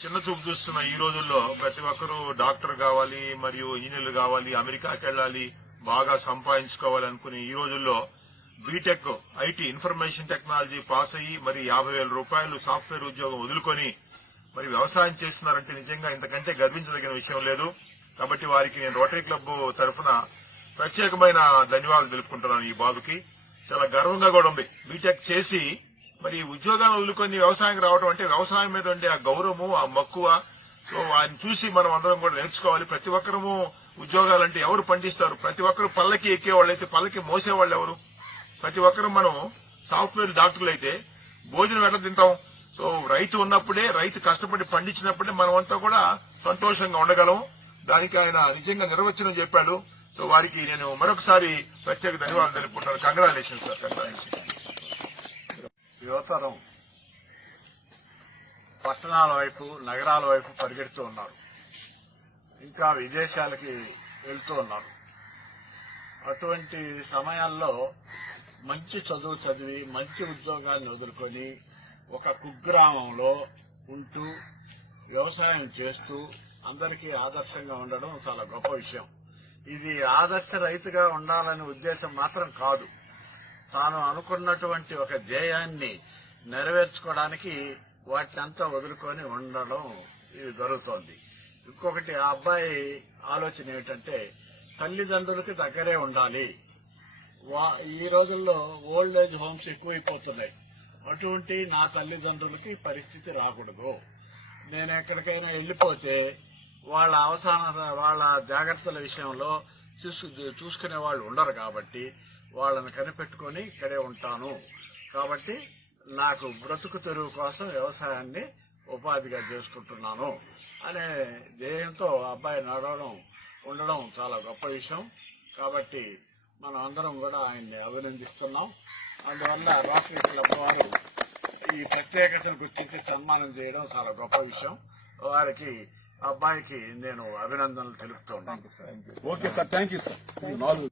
చిన్న చూపు చూస్తున్న ఈ రోజుల్లో ప్రతి ఒక్కరూ డాక్టర్ కావాలి, మరియు ఇంజనీర్లు కావాలి, అమెరికాకి వెళ్లాలి, బాగా సంపాదించుకోవాలి అనుకుని ఈ రోజుల్లో BTech IT information technology pass అయ్యి మరి 50,000 రూపాయలు సాఫ్ట్వేర్ ఉద్యోగం వదులుకొని మరి వ్యవసాయం చేస్తున్నారంటే నిజంగా ఇంతకంటే గర్వించదగిన విషయం లేదు. కాబట్టి వారికి నేను రోటరీ క్లబ్ తరఫున ప్రత్యేకమైన ధన్యవాదాలు తెలుపుకుంటున్నాను. ఈ బాబుకి చాలా గర్వంగా కూడా ఉంది. బీటెక్ చేసి మరి ఉద్యోగాలు వదులుకొని వ్యవసాయానికి రావడం అంటే వ్యవసాయం మీద ఉండే ఆ గౌరవము, ఆ మక్కువ, సో వారిని చూసి మనం అందరం కూడా నేర్చుకోవాలి. ప్రతి ఒక్కరము ఉద్యోగాలంటే ఎవరు పండిస్తారు? ప్రతి ఒక్కరు పల్లకి ఎక్కేవాళ్ళైతే పల్లకి మోసేవాళ్ళు ఎవరు? ప్రతి ఒక్కరు మనం సాఫ్ట్వేర్ డాక్టర్లు అయితే భోజనం ఎట్లా తింటాం? సో రైతు ఉన్నప్పుడే, రైతు కష్టపడి పండించినప్పుడే మనమంతా కూడా సంతోషంగా ఉండగలం. దానికి ఆయన నిజంగా నిర్వచనం చెప్పాడు. సో వారికి నేను మరొకసారి ప్రత్యేక ధన్యవాదాలు తెలుపుకుంటాను. Congratulation sir, congratulation. యువతరం పట్టణాల వైపు, నగరాల వైపు పరిగెడుతూ ఉన్నారు. ఇంకా విదేశాలకి వెళ్తూ ఉన్నారు. అటువంటి సమయాల్లో మంచి చదువు చదివి మంచి ఉద్యోగాన్ని వదులుకొని ఒక కుగ్రామంలో ఉంటూ వ్యవసాయం చేస్తూ అందరికీ ఆదర్శంగా ఉండడం చాలా గొప్ప విషయం. ఇది ఆదర్శ రైతుగా ఉండాలనే ఉద్దేశం మాత్రం కాదు. తాను అనుకున్నటువంటి ఒక ధ్యేయాన్ని నెరవేర్చుకోవడానికి వాటినంతా వదులుకొని ఉండడం ఇది జరుగుతోంది. ఇంకొకటి, ఆ అబ్బాయి ఆలోచన ఏమిటంటే తల్లిదండ్రులకి దగ్గరే ఉండాలి. ఈ రోజుల్లో ఓల్డ్ ఏజ్ హోమ్స్ ఎక్కువైపోతున్నాయి. అటువంటి నా తల్లిదండ్రులకి పరిస్థితి రాకూడదు. నేను ఎక్కడికైనా వెళ్లిపోతే వాళ్ళ వాళ్ళ జాగ్రత్తల విషయంలో చూసుకునే వాళ్ళు ఉండరు. కాబట్టి వాళ్ళని కనిపెట్టుకుని ఇక్కడే ఉంటాను. కాబట్టి నాకు బ్రతుకు తెరువు కోసం వ్యవసాయాన్ని ఉపాధిగా చేసుకుంటున్నాను అనే ధ్యేయంతో అబ్బాయి ఉండడం చాలా గొప్ప విషయం. కాబట్టి మనం అందరం కూడా ఆయన్ని అభినందిస్తున్నాం. అందువల్ల రోటరీ క్లబ్ వారు ఈ ప్రత్యేకతను గుర్తించి సన్మానం చేయడం చాలా గొప్ప విషయం. వారికి అబ్బాయికి నేను అభినందనలు తెలుపుతున్నాను. Okay sir, thank you sir.